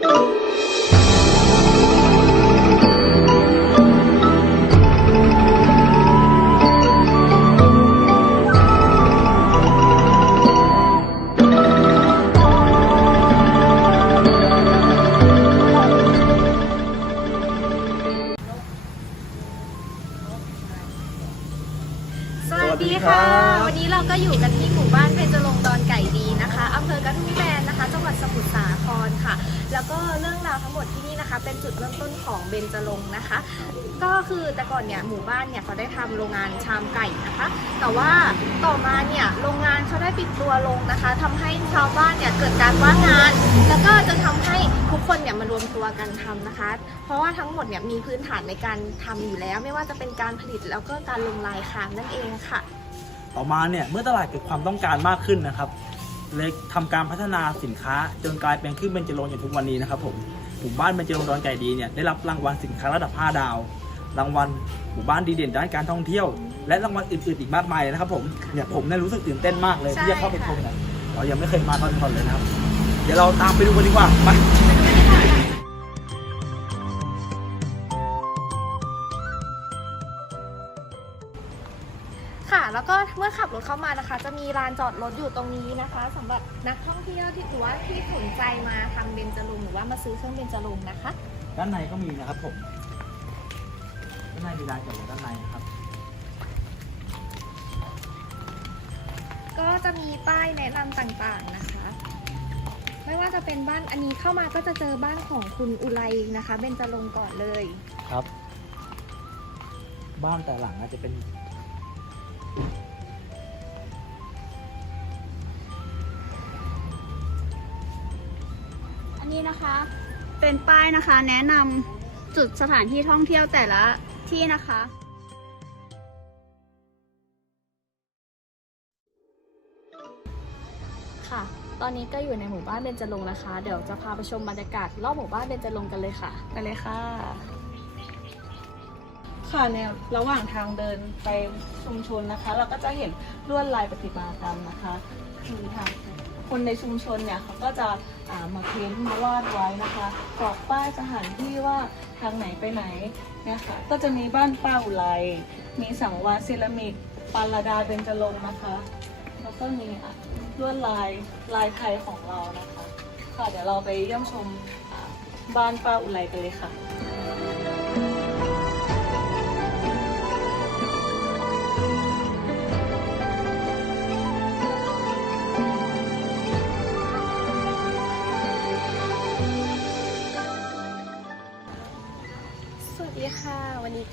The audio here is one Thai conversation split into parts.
Oh. แล้วก็เรื่องราวทั้งหมดที่นี่นะคะ เป็นจุดเริ่มต้นของเบญจรงค์นะคะ ก็คือแต่ก่อนเนี่ยหมู่บ้านเนี่ยเขาได้ทำโรงงานชามไก่นะคะ แต่ว่าต่อมาเนี่ยโรงงานเขาได้ปิดตัวลงนะคะทำให้ชาวบ้านเนี่ยเกิดการว่างงาน แล้วก็จะทำให้ทุกคนเนี่ยมารวมตัวกันทำนะคะ เพราะว่าทั้งหมดเนี่ยมีพื้นฐานในการทำอยู่แล้ว ไม่ว่าจะเป็นการผลิตแล้วก็การลงลายคางนั่นเองค่ะ ต่อมาเนี่ยเมื่อตลาดเกิดความต้องการมากขึ้นนะครับ เลยทำการพัฒนาสินค้าจนกลายเป็นขึ้นเบญจรงค์อย่างทุกวันนี้นะครับผมหมู่บ้านเบญจรงค์ดอนไก่ดีเนี่ยได้รับรางวัลสินค้าระดับ 5 ดาว รางวัลหมู่บ้านดีเด่นด้านการท่องเที่ยว และรางวัลอื่นๆอีกมากมายเลยนะครับผมเนี่ยผมเนี่ยรู้สึกตื่นเต้นมากเลยที่จะเข้าไปชมเนี่ยเรายังไม่เคยมาตอนก่อนเลยนะครับ เดี๋ยวเราตามไปดูกันดีกว่าไป เมื่อขับรถเข้ามานะคะ จะมีลานจอดรถอยู่ตรงนี้นะคะสำหรับนักท่องเที่ยวที่หรือว่าที่สนใจมาทำเบญจรงค์หรือว่ามาซื้อเครื่องเบญจรงค์นะคะ ด้านในก็มีนะครับผมด้านในมีลานจอดรถด้านในนะครับ ก็จะมีป้ายแนะนำต่างๆนะคะ ไม่ว่าจะเป็นบ้านอันนี้เข้ามาก็จะเจอบ้านของคุณอุไรนะคะเบญจรงค์ก่อนเลยครับ บ้านแต่หลังอาจจะเป็น นนี้นะคะ เป็นป้ายนะคะ แนะนำจุดสถานที่ท่องเที่ยวแต่ละที่นะคะค่ะ ตอนนี้ก็อยู่ในหมู่บ้านเบญจรงค์นะคะ เดี๋ยวจะพาไปชมบรรยากาศรอบหมู่บ้านเบญจรงค์กันเลยค่ะ ไปเลยค่ะ ค่ะในระหว่างทางเดินไปชุมชนนะคะ เราก็จะเห็นลวดลายประติมากรรมนะคะคือทาง คนในชุมชนเนี่ยเขาก็จะามาเพ้นมาวาดไว้นะคะกรอกป้ายสถานที่ว่าทางไหนไปไหนนะคะก็จะมีบ้านป้าอุไรมีสังวาสเซรามิกปาลาดาเบญจรงค์นะคะ แล้วก็มีลวดลายลายไทยของเรานะคะ ค่ะเดี๋ยวเราไปเยี่ยมชมบ้านป้าอุไรกันเลยค่ะ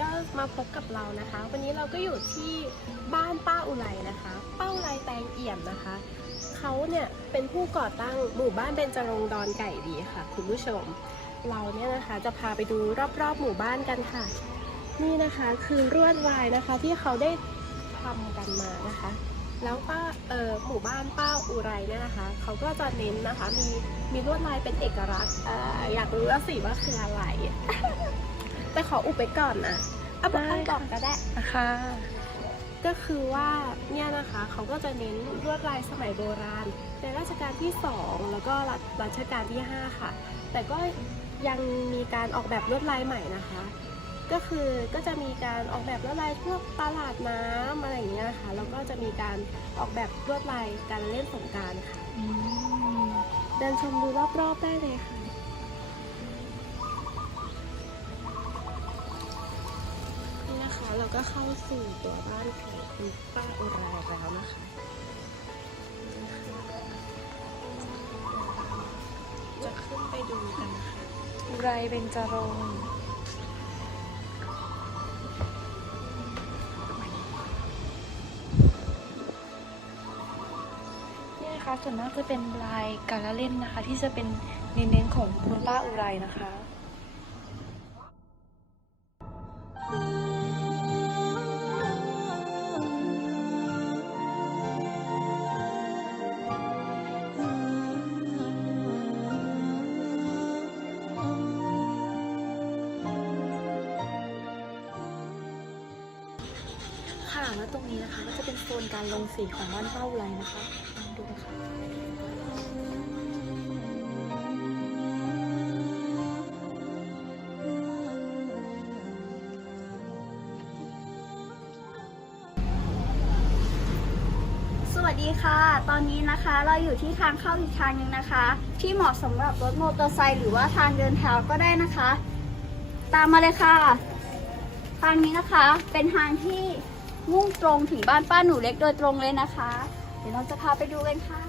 ก็มาพบกับเรานะคะ วันนี้เราก็อยู่ที่บ้านป้าอุไรนะคะ ป้าอุไรแตงเอี่ยมนะคะ เขาเนี่ยเป็นผู้ก่อตั้งหมู่บ้านเบญจรงดอนไก่ดีค่ะ คุณผู้ชม เราเนี่ยนะคะจะพาไปดูรอบๆหมู่บ้านกันค่ะ นี่นะคะคือลวดลายนะคะที่เขาได้ทำกันมานะคะ แล้วป้าเอ่อหมู่บ้านป้าอุไรเนี่ยนะคะเขาก็จะเน้นนะคะมีมีลวดลายเป็นเอกลักษณ์เอ่ออยากรู้แล้วสิว่าคืออะไร แต่ขออุบไปก่อนนะเอาบอกตั้งก่อนก็ได้นะคะก็คือว่าเนี่ยนะคะเขาก็จะเน้นลวดลายสมัยโบราณ ในรัชกาลที่ 2 แล้วก็รัชรัชกาลที่ 5 ค่ะ แต่ก็ยังมีการออกแบบลวดลายใหม่นะคะ ก็คือก็จะมีการออกแบบลวดลายพวกตลาดน้ำอะไรอย่างเงี้ยค่ะแล้วก็จะมีการออกแบบลวดลายการเล่นสงกรารค่ะเดินชมดูรอบๆได้เลยค่ะ ก็เข้าสู่ตัวบ้านของคุณป้าอุไรแล้วนะคะนี่นะคะจะขึ้นไปดูกันนะคะไรเบญจรงค์นี่นะคะส่วนมากจะเป็นลายการละเล่นนะคะ ที่จะเป็นเน้นๆของคุณป้าอุไรนะคะค่ะ ลงสีของบ้านเป้าไรนะคะดูนะคะสวัสดีค่ะ ตอนนี้นะคะเราอยู่ที่ทางเข้าอีกทางหนึ่งนะคะ ที่เหมาะสำหรับรถมอเตอร์ไซค์หรือว่าทางเดินแถวก็ได้นะคะ ตามมาเลยค่ะ ทางนี้นะคะเป็นทางที่ มุ่งตรงถึงบ้านป้าหนูเล็กโดยตรงเลยนะคะ เดี๋ยวเราจะพาไปดูกันค่ะ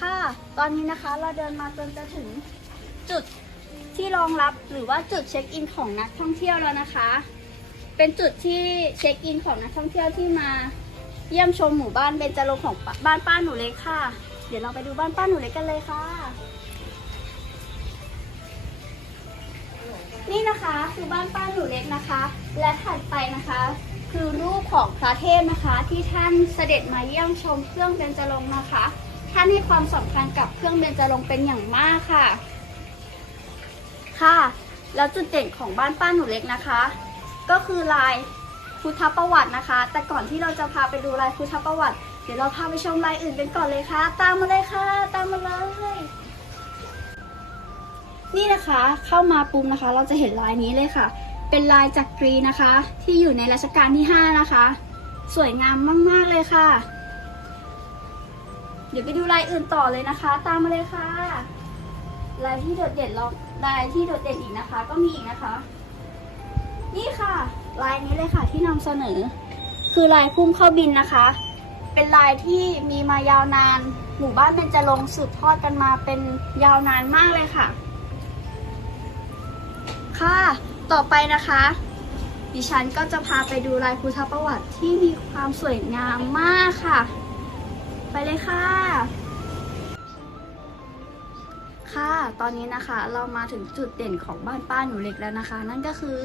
ค่ะ ตอนนี้นะคะเราเดินมาจนจะถึงจุดที่รองรับหรือว่าจุดเช็คอินของนักท่องเที่ยวแล้วนะคะ เป็นจุดที่เช็คอินของนักท่องเที่ยวที่มาเยี่ยมชมหมู่บ้านเบญจรงค์ของบ้านป้าหนูเล็กค่ะ เดี๋ยวเราไปดูบ้านป้าหนูเล็กกันเลยค่ะ นี่นะคะคือบ้านป้าหนูเล็กนะคะ และถัดไปนะคะ คือรูปของพระเทพนะคะ ที่ท่านเสด็จมาเยี่ยมชมเครื่องเบญจรงค์นะคะ ท่านให้ความสำคัญกับเครื่องเบญจรงค์เป็นอย่างมากค่ะ ค่ะ แล้วจุดเด่นของบ้านป้าหนูเล็กนะคะ ก็คือลายพุทธประวัตินะคะ แต่ก่อนที่เราจะพาไปดูลายพุทธประวัติ เดี๋ยวเราพาไปชมลายอื่นกันก่อนเลยค่ะ ตามมาเลยค่ะ ตามมาเลย นี่นะคะเข้ามาปุ๊บนะคะ เราจะเห็นลายนี้เลยค่ะ เป็นลายจักรีนะคะ ที่อยู่ในรัชกาลที่ 5 นะคะ สวยงามมาก ๆ เลยค่ะ เดี๋ยวไปดูลายอื่นต่อเลยนะคะ ตามมาเลยค่ะ ลายที่โดดเด่นเราลายที่โดดเด่นอีกนะคะ ก็มีอีกนะคะ นี่ค่ะ ลายนี้เลยค่ะที่นำเสนอ คือลายพุ่มเข้าบินนะคะ เป็นลายที่มีมายาวนาน หมู่บ้านเบญจรงสืบทอดกันมาเป็นยาวนานมากเลยค่ะ ค่ะ ต่อไปนะคะ ดิฉันก็จะพาไปดูลายพุทธประวัติที่มีความสวยงามมากค่ะ ไปเลยค่ะ ค่ะ ตอนนี้นะคะเรามาถึงจุดเด่นของบ้านป้าหนูเล็กแล้วนะคะ นั่นก็คือ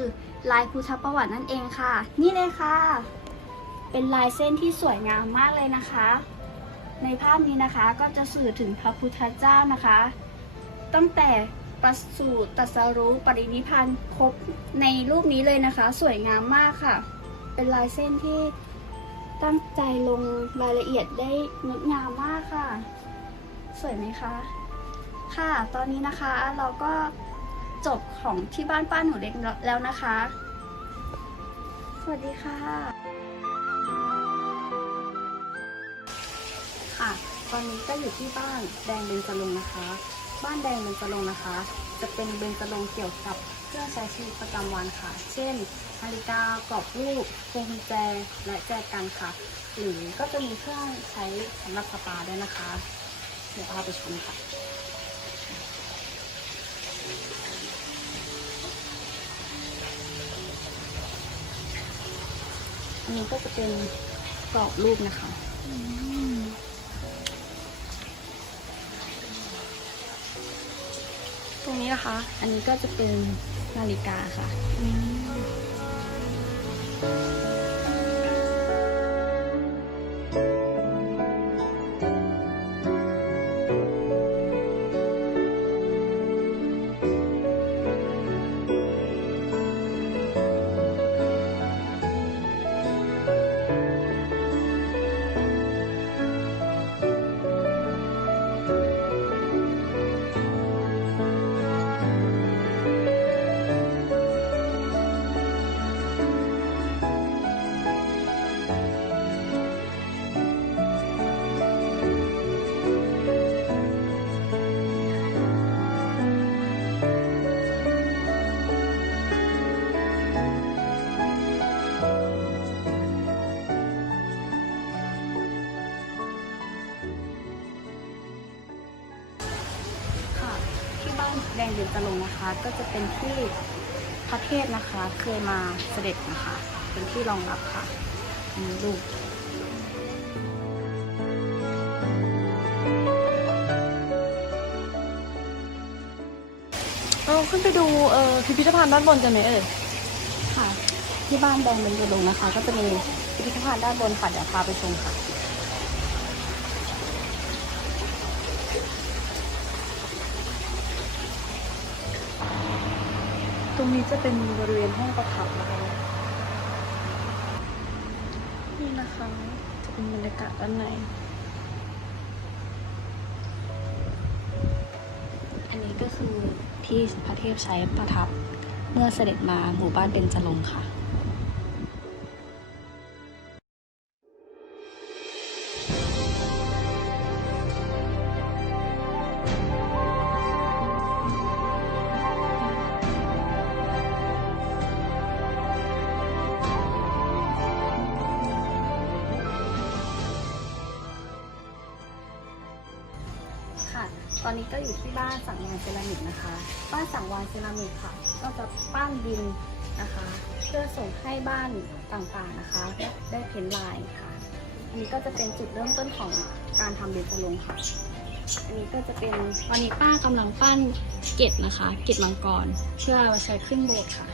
ลายพุทธประวัตินั่นเองค่ะ นี่เลยค่ะ เป็นลายเส้นที่สวยงามมากเลยนะคะ ในภาพนี้นะคะก็จะสื่อถึงพระพุทธเจ้านะคะ ตั้งแต่ ประสูติตัสรู้ปรินิพานครบในรูปนี้เลยนะคะ สวยงามมากค่ะ เป็นลายเส้นที่ตั้งใจลงรายละเอียดได้งดงามมากค่ะ สวยไหมคะ ค่ะ ตอนนี้นะคะเราก็จบของที่บ้านป้าหนูเล็กแล้วนะคะ สวัสดีค่ะ ค่ะ ตอนนี้ก็อยู่ที่บ้านแดงเบญจรงนะคะ บ้านแดงเบญจรงค์นะคะ จะเป็นเบญจรงค์เกี่ยวกับเครื่องใช้ชีวิตประจำวันค่ะ เช่นนาฬิกากรอบรูปพวงกุญแจและแจกันค่ะ หรือก็จะมีเครื่องใช้สำหรับสปาด้วยนะคะ เดี๋ยวพาไปชมค่ะอันนี้ก็จะเป็นกรอบรูปนะคะ ตรงนี้นะคะ อันนี้ก็จะเป็นนาฬิกาค่ะค่ะ แดงเดือนตะลงนะคะ ก็จะเป็นที่พระเทพนะคะ เคยมาเสด็จนะคะ เป็นที่รองรับค่ะมีลูกเราขึ้นไปดูเอ่อพิพิธภัณฑ์ด้านบนกันไหมเอ่ยค่ะ ที่บ้านแดงเบญจรงค์นะคะ ก็จะมีพิพิธภัณฑ์ด้านบนค่ะเดี๋ยวพาไปชมค่ะ รงนี้จะเป็นบริเวณห้องประทับนะคะนี่นะคะ จะเป็นบรรยากาศด้านใน อันนี้ก็คือที่พระเทพใช้ประทับเมื่อเสด็จมาหมู่บ้านเบญจรงค์ค่ะ ตอนนี้ก็อยู่ที่บ้านสังวานเซรามิกนะคะ บ้านสังวานเซรามิกค่ะ ก็จะปั้นดินนะคะ เพื่อส่งให้บ้านต่างๆนะคะ ได้เพ้นลายค่ะ อันนี้ก็จะเป็นจุดเริ่มต้นของการทำเบญจรงค์ค่ะ อันนี้ก็จะเป็นวันนี้ป้ากำลังปั้นเกล็ดนะคะ เกล็ดมังกร เพื่อเอาใช้ขึ้นโบสถ์ค่ะ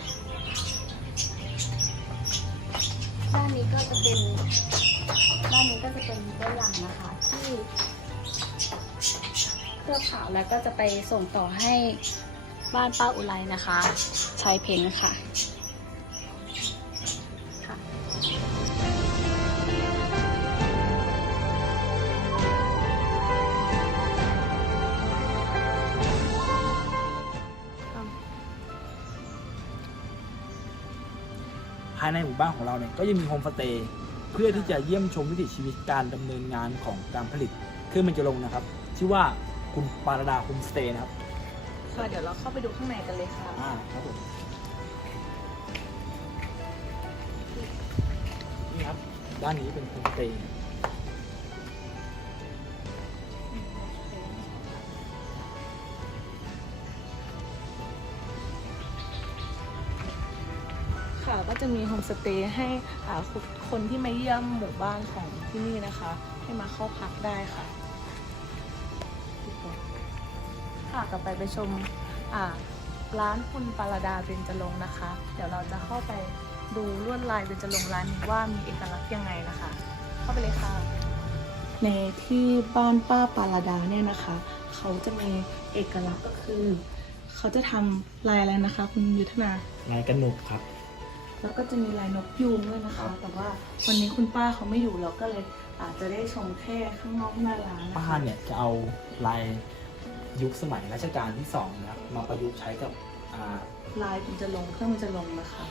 ด้านนี้ก็จะเป็นด้านนี้ก็จะเป็นตัวอย่างนะคะที่ เคลือบขาวแล้วก็จะไปส่งต่อให้บ้านป้าอุไรนะคะใช้เพ้นท์ค่ะค่ะภายในหมู่บ้านของเราเนี่ยก็ยังมีโฮมสเตย์เพื่อที่จะเยี่ยมชมวิถีชีวิตการดำเนินงานของการผลิตเครื่องบรรจรงค์นะครับชื่อว่า คุณปารดาโฮมสเตย์นะครับค่ะเดี๋ยวเราเข้าไปดูข้างในกันเลยค่ะ อ่าครับผมนี่ครับ ด้านนี้เป็นโฮมสเตย์ค่ะก็จะมีโฮมสเตย์ให้อ่าคนที่มาเยี่ยมหมู่บ้านของที่นี่นะคะ ให้มาเข้าพักได้ค่ะ ค่ะต่อไปไปชมอ่าร้านคุณปารดาเบญจรงค์นะคะ เดี๋ยวเราจะเข้าไปดูลวดลายเบญจรงค์ร้านนี้ว่ามีเอกลักษณ์ยังไงนะคะ เข้าไปเลยค่ะ ในที่บ้านป้าปารดาเนี่ยนะคะ เขาจะมีเอกลักษณ์ก็คือ เขาจะทำลายอะไรนะคะ คุณยุทธนาลายกระหนกครับแล้วก็จะมีลายนกยูงด้วยนะครัคะบแต่ว่าวันนี้คุณป้าเขาไม่อยู่เราก็เลยอาจจะได้ชมแค่ข้างนอกหน้าร้านนะคะป้าเนี่ยจะเอาลาย ยุคสมัยรัชกาลที่สองนะครับมาประยุกต์ใช้กับอ่าลายมันจะลงเครื่องมันจะลงนะคะ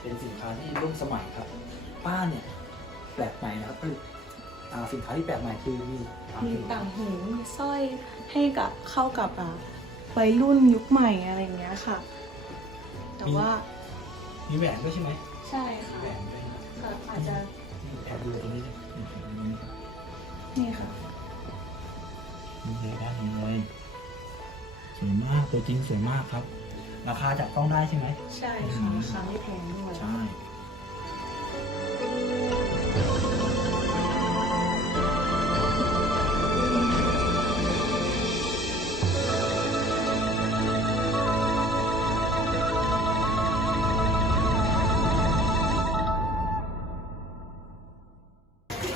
เป็นสินค้าที่ร่วมสมัยครับ ป้าเนี่ยแปลกใหม่นะครับผลิตอ่าสินค้าที่แปลกใหม่คือมีอ่ามีต่างหูมีสร้อยให้กับเข้ากับอะวัยรุ่นยุคใหม่อะไรอย่างเงี้ยค่ะ แต่ว่ามีแหวนด้วยใช่ไหมใช่ค่ะแหวนด้วยนะค่ะอาจจะนี่แอบดูตรงนี้เลยนี่นี่ค่ะ นี่เลยด้านนี้เลยส วยมากตัวจริงสวยมากครับ ราคาจับต้องได้ใช่ไหมใช่ค่ะราคาไม่แพงด้วย ใช่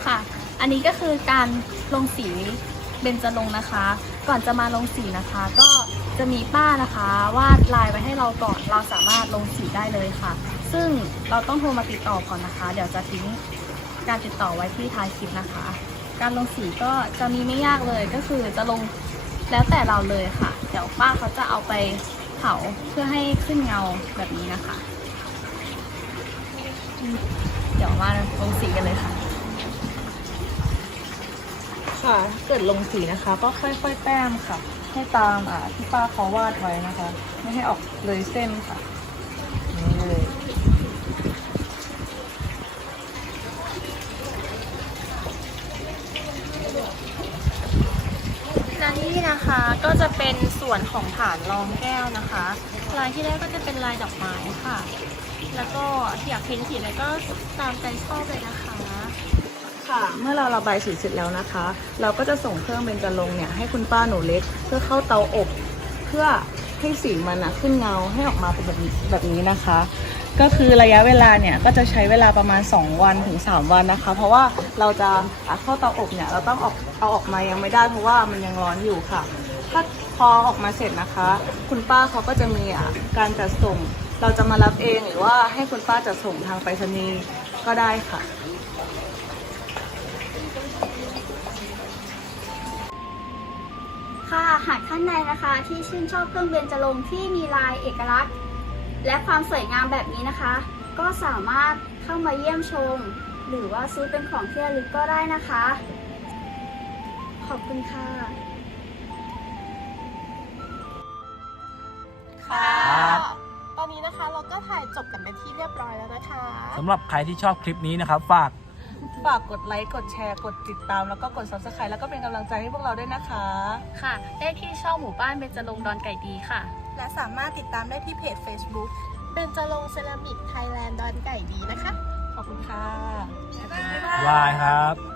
ค่ะ อันนี้ก็คือการลงสีเบญจรงค์นะคะ ก่อนจะมาลงสีนะคะ ก็ จะมีป้านะคะวาดลายไว้ให้เราก่อน เราสามารถลงสีได้เลยค่ะ ซึ่งเราต้องโทรมาติดต่อก่อนนะคะ เดี๋ยวจะทิ้งการติดต่อไว้ที่ท้ายคลิปนะคะ การลงสีก็จะมีไม่ยากเลยก็คือจะลงแล้วแต่เราเลยค่ะ เดี๋ยวป้าเขาจะเอาไปเผาเพื่อให้ขึ้นเงาแบบนี้นะคะ เดี๋ยวมาลงสีกันเลยค่ะค่ะเกิดลงสีนะคะ ก็ค่อยๆแต้มค่ะ ให้ตามอ่าที่ป้าเขาวาดไว้นะคะ ไม่ให้ออกเลยเส้นค่ะนี่เลยและนี่นะคะก็จะเป็นส่วนของฐานรองแก้วนะคะ ลายที่ได้ก็จะเป็นลายดอกไม้ค่ะ แล้วก็อยากเพ้นสีอะไรก็ตามใจชอบเลยนะคะ ค่ะ เมื่อเราระบายสีเสร็จแล้วนะคะ เราก็จะส่งเครื่องเบญจรงค์เนี่ยให้คุณป้าหนูเล็ก เพื่อเข้าเตาอบเพื่อให้สีมันนะขึ้นเงาให้ออกมาเป็นแบบนี้แบบนี้นะคะ ก็คือระยะเวลาเนี่ยก็จะใช้เวลาประมาณ 2 วันถึง 3 วันนะคะ เพราะว่าเราจะเข้าเตาอบเนี่ยเราต้องออกเอาออกมายังไม่ได้เพราะว่ามันยังร้อนอยู่ค่ะ ถ้าพอออกมาเสร็จนะคะ คุณป้าเขาก็จะมีการจัดส่ง เราจะมารับเองหรือว่าให้คุณป้าจัดส่งทางไปรษณีย์ก็ได้ค่ะ ค่ะหากท่านใดนะคะที่ชื่นชอบเครื่องเบญจรงค์ที่มีลายเอกลักษณ์ และความสวยงามแบบนี้นะคะ ก็สามารถเข้ามาเยี่ยมชม หรือว่าซื้อเป็นของที่ระลึกก็ได้นะคะ ขอบคุณค่ะ ค่ะ ตอนนี้นะคะเราก็ถ่ายจบกันไปที่เรียบร้อยแล้วนะคะ สำหรับใครที่ชอบคลิปนี้นะครับ ฝาก ฝากกดไลค์กดแชร์กดติดตามแล้วก็กด subscribe แล้วก็เป็นกำลังใจให้พวกเราด้วยนะคะ ค่ะได้ที่ช่องหมู่บ้านเบญจรงค์ดอนไก่ดีค่ะ และสามารถติดตามได้ที่เพจ Facebook เป็นจรงเซรามิกไทยแลนด์ดอนไก่ดีนะคะ ขอบคุณค่ะ บ๊ายบายบายครับ